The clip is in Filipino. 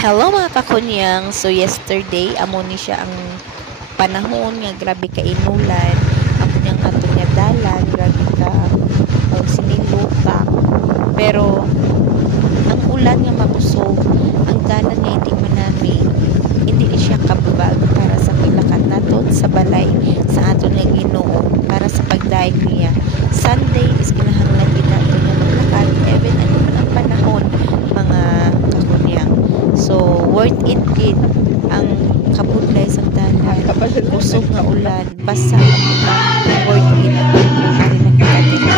Hello mga kakunyang. So yesterday amo ni siya ang panahon nga grabe ka inulan. Amo niyang ato nga dalan grabe ka sinilutak. Pero ang ulan nga mabusog, ang dalan nga hindi manami. Hindi siya kababag para sa paglakat naton sa balay sa aton nga Ginoo para sa pagdaig niya. Sunday is kinahanglan gid nato nga maglakad even ano man ang panahon mga kakunyang. So, worth it gid ang kabudlay sa dalan. Busog nga ulan, basa ang ulan, worth it. Ari na kita